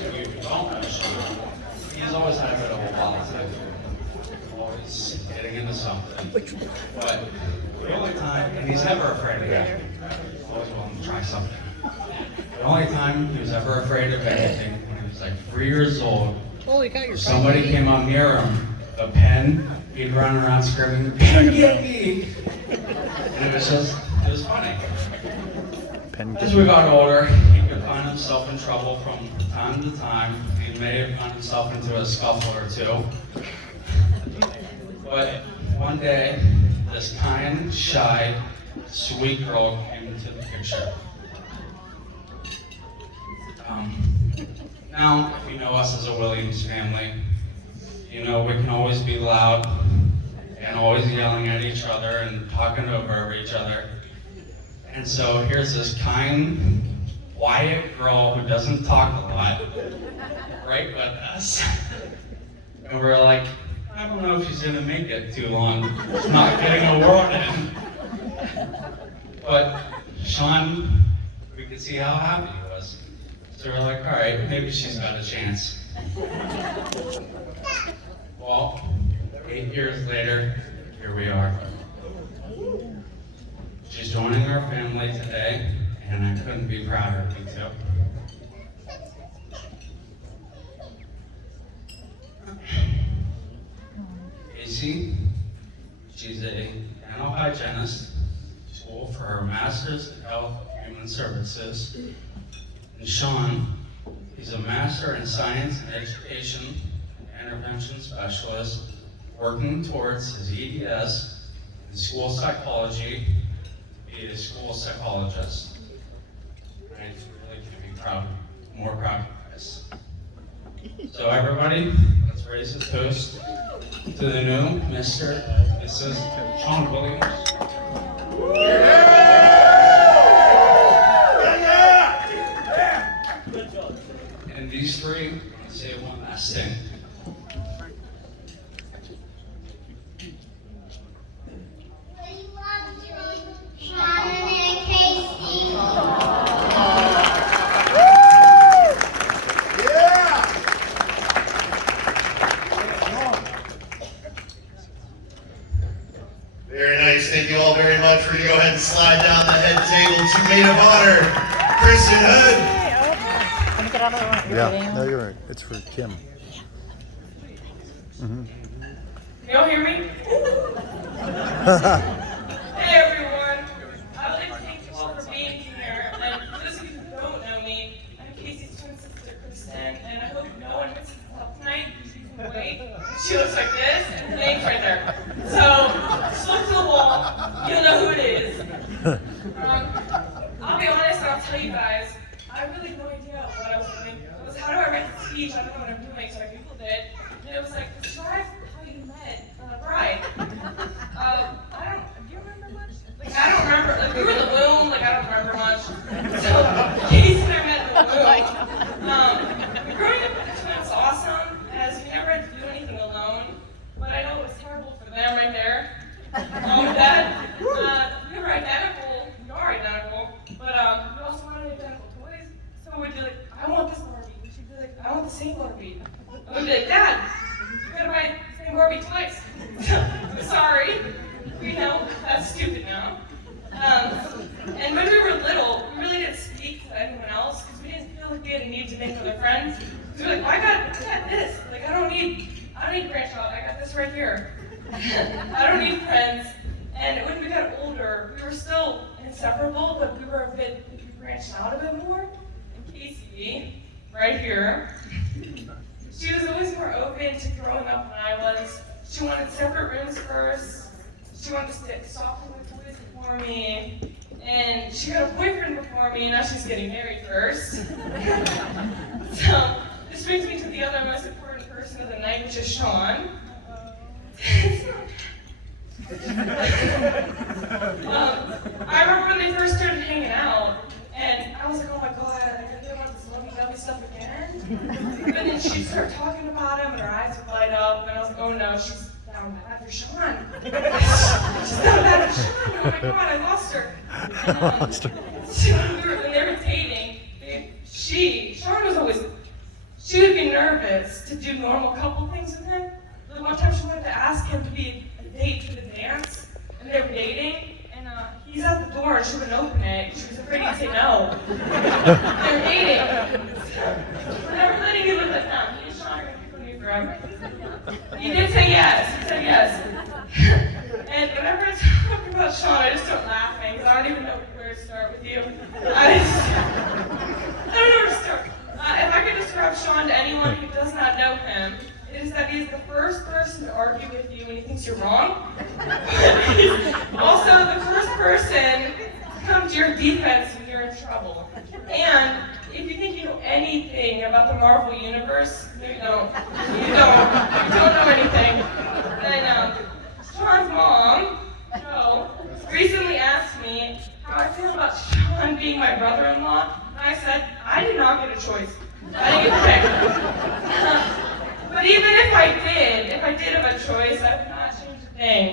you don't know Sean, he's always had a bit of a politics. Always getting into something. But the only time, and he's never afraid of anything. He's always willing to try something. The only time he was ever afraid of anything, when he was like 3 years old, somebody came up near him, a pen, he'd run around screaming, "Pen, get me!" And it was funny. As we got older, he could find himself in trouble from time to time. He may have gotten himself into a scuffle or two. But one day, this kind, shy, sweet girl came into the picture. Now, if you know us as a Williams family, you know we can always be loud and always yelling at each other and talking over each other. And so here's this kind, quiet girl who doesn't talk a lot, right with us. And we're like, I don't know if she's gonna make it too long. She's not getting a word in. But Sean, we could see how happy he was. So we're like, all right, maybe she's got a chance. Well, 8 years later, here we are. She's joining our family today, and I couldn't be prouder of you too. Casey, she's a dental hygienist, school for her Master's in Health and Human Services. And Sean, he's a Master in Science and Education and Intervention Specialist, working towards his EDS in school psychology to be a school psychologist. I really can be proud, more proud of you guys. So everybody, let's raise a toast to the new Mr. and Mrs. Sean Williams. And these three, I'll say one last thing. Very nice. Thank you all very much. We're going to go ahead and slide down the head table to maid of honor, Kristen Hood. Yeah, no, you're right. It's for Kim. Can y'all hear me? Hey everyone! I would like to thank you all for being here. And for those of you who don't know me, I'm Casey's twin sister, Kristen, and I hope no one misses this up tonight because you can wait. She looks like this, and thanks right there. So, just look to the wall, you'll know who it is. I'll be honest and I'll tell you guys, I really had no idea what I was doing. It was, how do I write the speech? I don't know what I'm doing, so I Googled it. And it was like, describe how you met Bride. Do you remember much? Like, I don't remember. Like, we were in the womb. Like, I don't remember much. So, Casey and I met in the womb. Growing up with the twins was awesome, as we never had to do anything alone. But I know it was terrible for them right there. That, we were identical. We are identical. But we also wanted identical toys. So we'd be like, I want this Barbie. And she'd be like, I want the same Barbie. And we'd be like, Dad, you gotta buy the same Barbie twice. I'm sorry. We know that's stupid now. And when we were little, we really didn't speak to anyone else because we didn't feel like we had a need to make other friends. We were like, I got this. Like, I don't need grandchild. I got this right here. I don't need friends. And when we got older, we were still inseparable, but we were we branched out a bit more. And Casey, right here, she was always more open to growing up than I was. She wanted separate rooms first. She wanted to sit softly with toys before me. And she got a boyfriend before me, and now she's getting married first. So this brings me to the other most important person of the night, which is Sean. I remember when they first started hanging out, and I was like, oh my god, I gotta get about this lovey-dovey stuff again. But then she'd start talking about him, and her eyes would light up, and I was like, oh no, she's down bad for Sean. She's down bad for Sean. Oh my god, I lost her. And, so when they were dating, Sean was always she would be nervous to do normal couple things with him. Like one time she wanted to ask him to be a date for the dance, and they were dating, and he's at the door and she wouldn't open it. She was afraid he'd say no. They were dating. We're never letting you live that down. He and Sean are going to be with me forever. He did say yes. He said yes. And whenever I talk about Sean, I just start laughing because I don't even know where to start with you. I don't know where to start. If I could describe Sean to anyone who does not know him, it is that he is the first person to argue with you when he thinks you're wrong. He's also the first person to come to your defense when you're in trouble. And if you think you know anything about the Marvel Universe, no, you don't. You don't know anything. Then Sean's mom, Jo, recently asked me how I feel about Sean being my brother-in-law, and I said, I did not get a choice. I didn't get picked. But even if I did have a choice, I would not change a thing.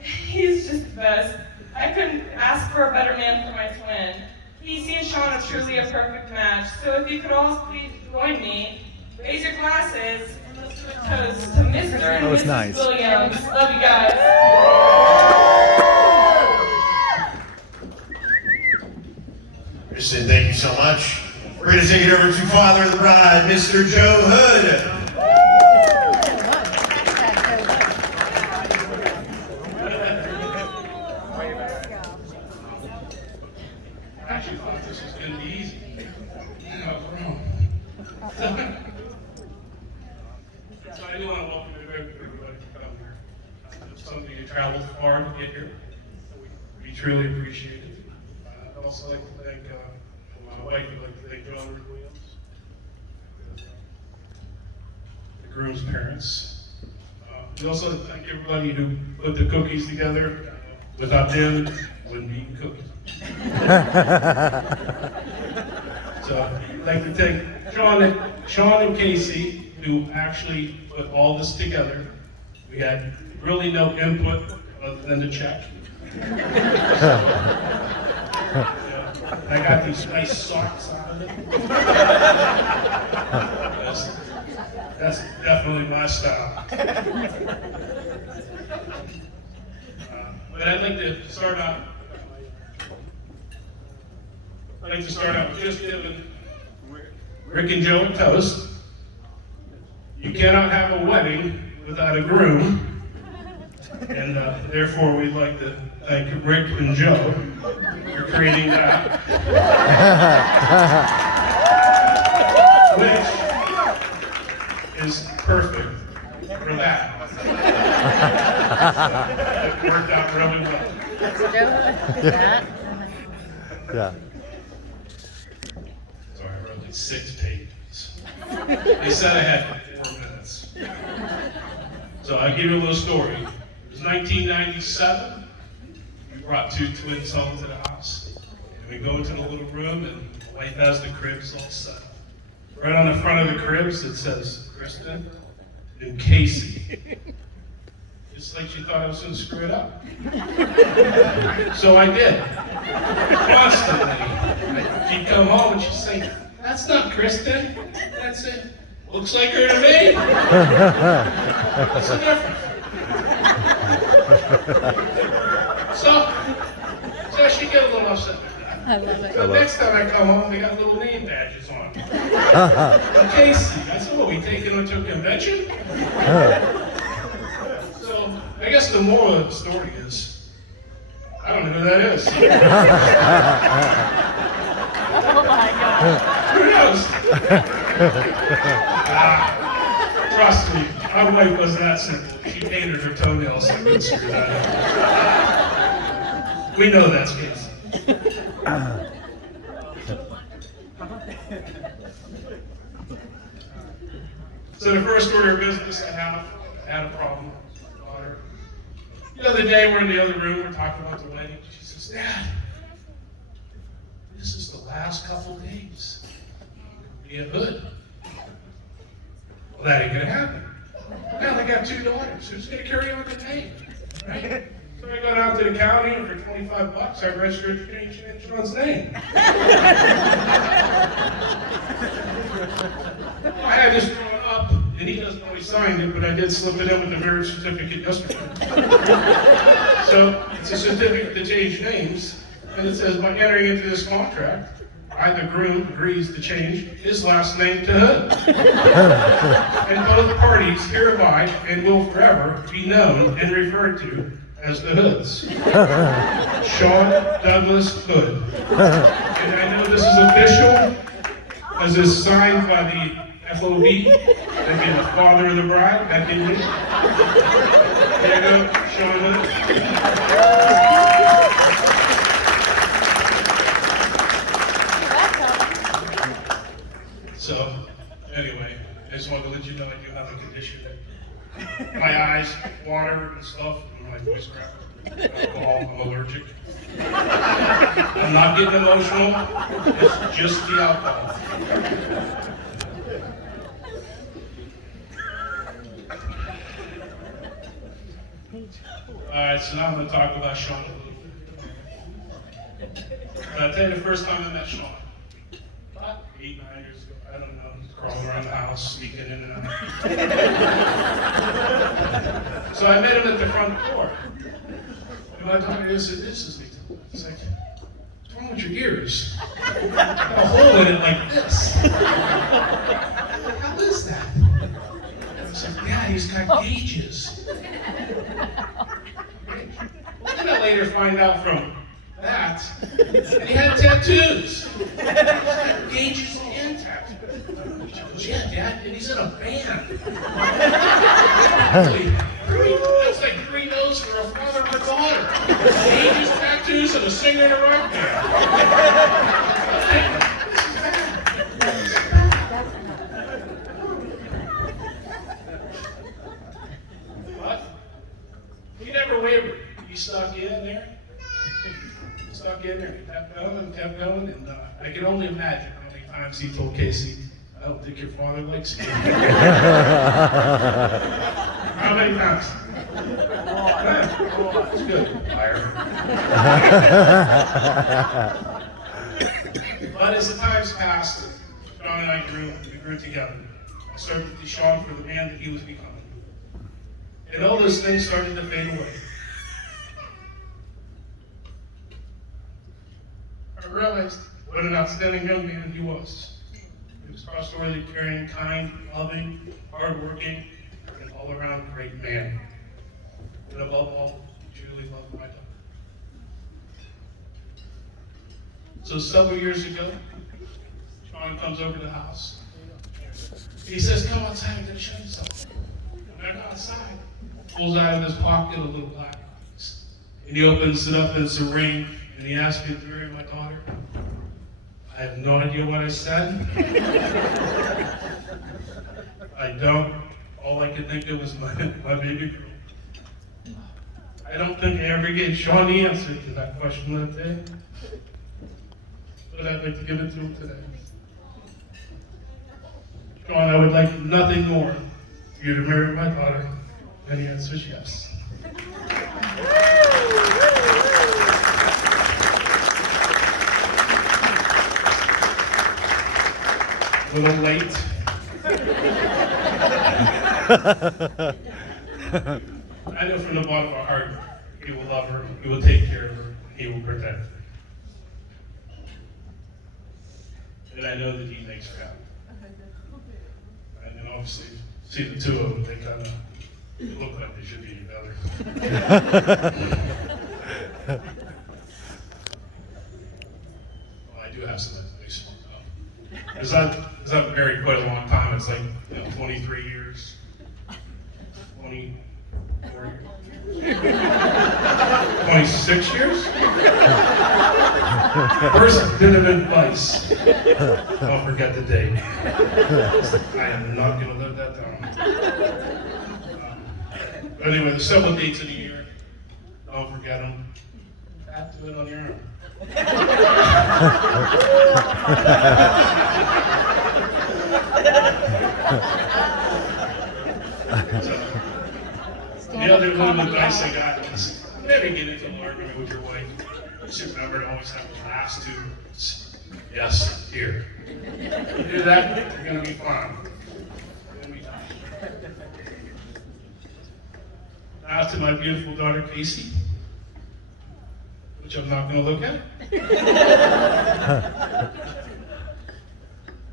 He's just the best. I couldn't ask for a better man for my twin. He and Sean are truly a perfect match. So if you could all please join me, raise your glasses, and let's do a toast to Mr. and Mrs. Nice. Williams. Love you guys. Kristen, thank you so much. We're going to take it over to Father of the Bride, Mr. Joe Hood. I actually thought this was going to be easy. I was wrong. So I do want to welcome everybody to come here. It's something you traveled far to get here. So we truly appreciate it. I'd also like to thank my wife. I'd like to thank John Williams, the groom's parents. We also thank everybody who put the cookies together. Without them, wouldn't be eating cookies. So I'd like to thank Sean and Casey, who actually put all this together. We had really no input other than the check. I got these nice socks out of it. That's definitely my style. But I'd like to start out. With just giving Rick and Joe a toast. You cannot have a wedding without a groom, and therefore we'd like to thank Rick and Joe for creating that, which is perfect for that. It worked out really well. Yeah. Sorry, I wrote like 6 pages. They said I had 4 minutes. So I'll give you a little story. It was 1997. We brought 2 twins home to the house. And we go into the little room, and the wife has the cribs all set up. Right on the front of the cribs, it says Kristen and Casey. Just like she thought I was going to screw it up. So I did. Constantly. She'd come home and she'd say, "That's not Kristen. That's it. Looks like her to me." What's the difference? So she'd get a little upset with that. I love it. So next time I come home, they got little name badges on. Casey. I said, "What, we taking her to a convention?" So I guess the moral of the story is, I don't know who that is. Oh my God. Who knows? Trust me, my wife wasn't that simple. She painted her toenails so we could screw that up. We know that's Casey. So the first order of business I had a problem with my daughter. The other day we're in the other room, we're talking about the wedding. She says, "Dad, this is the last couple days. Be a hood." Well, that ain't gonna happen. Now they got 2 daughters. Who's gonna carry on the name? Right? So I go down to the county, and for $25, I registered to change Sean's name. I had this growing up, and he doesn't know he signed it, but I did slip it in with the marriage certificate yesterday. So it's a certificate to change names, and it says, by entering into this contract, I, the groom, agrees to change his last name to Hood. And both parties hereby and will forever be known and referred to as the Hoods. Sean Douglas Hood. And I know this is official, as is signed by the FOB, that being the father of the bride, that being me. There you go, Sean Hood. So, anyway, I just wanted to let you know I do have a condition that my eyes water and stuff, and my voice crack, alcohol, I'm allergic. I'm not getting emotional, it's just the alcohol. Alright, so now I'm going to talk about Sean. I'll tell you the first time I met Sean. About 8, 9 years ago, I don't know, crawling around the house, sneaking in and out. So I met him at the front door. And my daughter said, this is me. He's like, what's wrong with your ears? Got a hole in it like this. How is that? I said, Dad, he's got gauges. Well, then I later find out from that he had tattoos. Gauges and tattoos. She goes, yeah, Dad, and he's in a band. That's like 3 no's for a father and a daughter. Gauges, tattoos, and a singer in a rock band. What? He never wavered. He stuck in there. Stuck in there. He kept going, and I can only imagine how many times he told Casey, I don't think your father likes me. How many times? It's good, liar. But as the times passed, Sean and I we grew together. I started to Sean for the man that he was becoming. And all those things started to fade away. I realized what an outstanding young man he was. He was trustworthy, caring, kind, loving, hardworking, and all-around great man. And above all, he truly loved my daughter. So several years ago, Sean comes over to the house. He says, come outside, I'm going to show you something. And I go outside. Pulls out of his pocket a little black box. And he opens it up and it's a ring. And he asked me to marry my daughter. I have no idea what I said. I don't. All I could think of was my baby girl. I don't think I ever gave Sean the answer to that question that day. But I'd like to give it to him today. Sean, I would like nothing more for you to marry my daughter. And the answer is yes. A little late. I know from the bottom of our heart, he will love her, he will take care of her, he will protect her. And I know that he makes her happy. And then obviously, see the two of them, they kind of look like they should be together. Well, I do have some information. Because I've been married quite a long time. It's like 23 years, 24 years, 26 years. First bit of advice: don't forget the date. I am not going to live that down. But anyway, there's several dates in a year. Don't forget them. Have to do it on your own. So, the other little advice I got is never get into an argument with your wife. Just remember to always have the last 2 words. Yes, here. You do that, you're gonna be fine. You're gonna be fine. Now to my beautiful daughter, Casey, which I'm not gonna look at.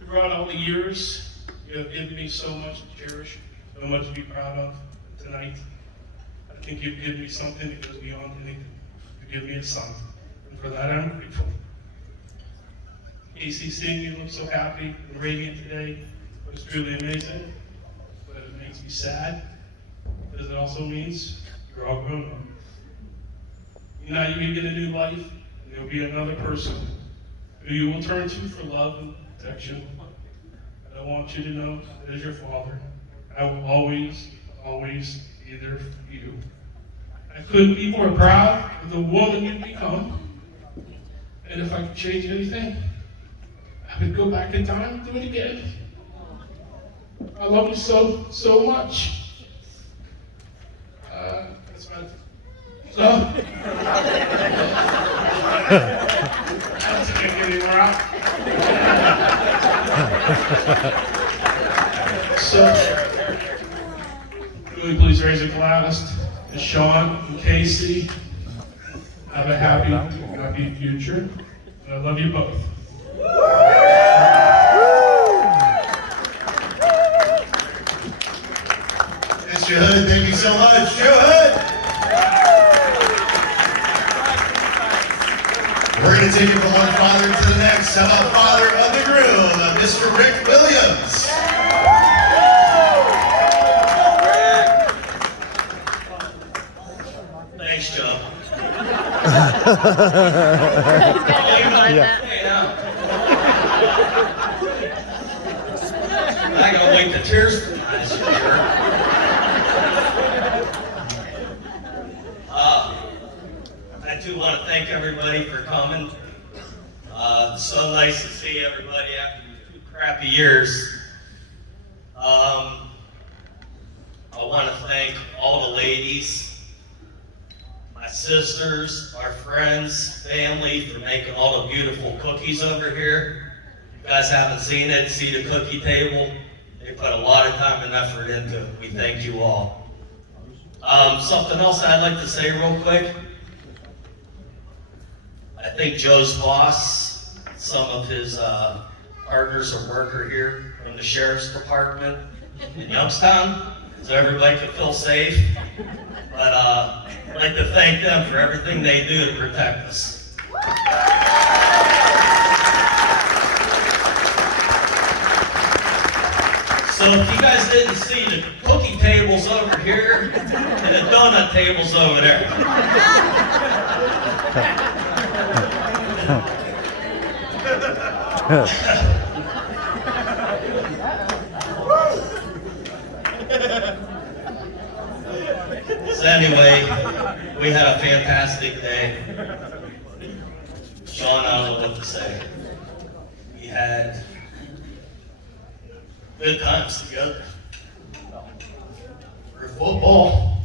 Throughout all the years, you have given me so much to cherish, so much to be proud of. Tonight, I think you've given me something that goes beyond anything. You give me a son, and for that I'm grateful. Casey, seeing you look so happy and radiant today was truly amazing, but it makes me sad because it also means you're all grown up. Now you begin a new life, and there'll be another person who you will turn to for love and protection. And I want you to know that as your father, I will always, always be there for you. I couldn't be more proud of the woman you've become. And if I could change anything, I would go back in time and do it again. I love you so, so much. That's my... So... I don't think I can get anywhere out. So... Really please raise a glass to Sean and Casey. Have a happy future. And I love you both. Mr. Hood, thank you so much. Joe Hood. We're going to take it from one father to the next. How about father of the groom, Mr. Rick Williams? Thanks, Joe. Yeah. I gotta wipe the tears from my eyes, sure. I do want to thank everybody for coming. It's so nice to see everybody after 2 crappy years. I want to thank all the ladies, my sisters, our friends, family for making all the beautiful cookies over here. If you guys haven't seen it, see the cookie table. They put a lot of time and effort into it. We thank you all. Something else I'd like to say real quick. I think Joe's boss, some of his partners or worker here from the Sheriff's Department in Youngstown, so everybody can feel safe. But I'd like to thank them for everything they do to protect us. So if you guys didn't see, the cookie table's over here and the donut table's over there. So anyway, we had a fantastic day. Sean, I don't know what to say. We had good times together. Through football,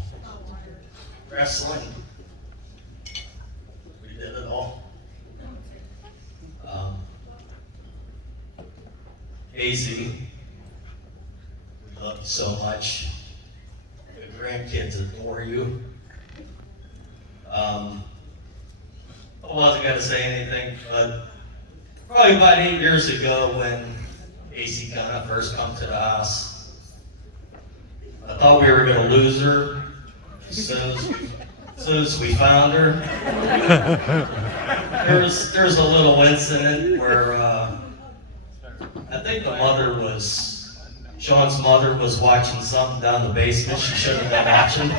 wrestling, we did it all. Casey, we love you so much. The grandkids adore you. I wasn't going to say anything, but probably about 8 years ago when Casey kind of first come to the house, I thought we were going to lose her as soon as we found her. There's a little incident where I think Sean's mother was watching something down the basement she shouldn't have been watching.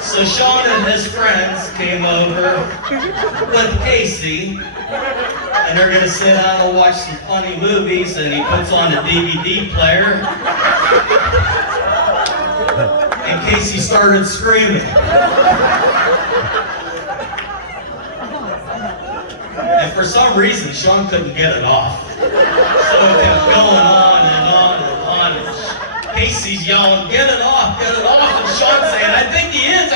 So Sean and his friends came over with Casey, and they're gonna sit down and watch some funny movies, and he puts on a DVD player, and Casey started screaming. And for some reason, Sean couldn't get it off. So it kept going on and on and on. And Casey's yelling, "Get it off, get it off." And Sean's saying, I think he is.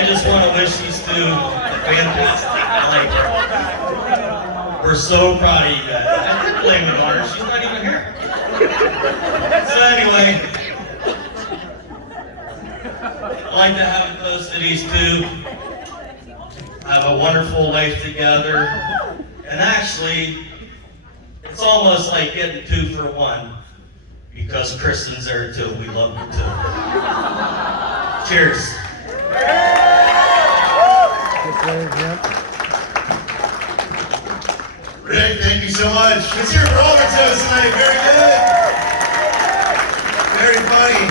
I just want to wish these two a fantastic night. We're so proud of you guys. I could blame the daughter. She's not even here. So anyway, I'd like to have a toast to these two. Have a wonderful life together. And actually, it's almost like getting 2 for 1 because Kristen's there too. We love her too. Cheers. Rick, thank you so much. Let's hear it for all of our toasts tonight. Very good. Very funny.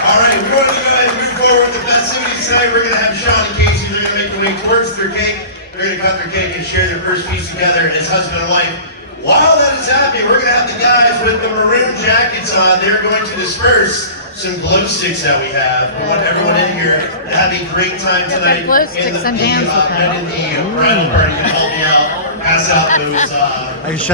All right, we want to go ahead and move forward with the festivities tonight. We're going to have Sean and Casey. They're going to make their way towards their cake. They're going to cut their cake and share their first piece together as husband and wife. While that is happening, we're going to have the guys with the maroon jackets on. They're going to disperse some glow sticks that we have. We want everyone in here to have a great time tonight. glow sticks and dance with them. Men in the bridal party can help me out. Pass out those. I can shut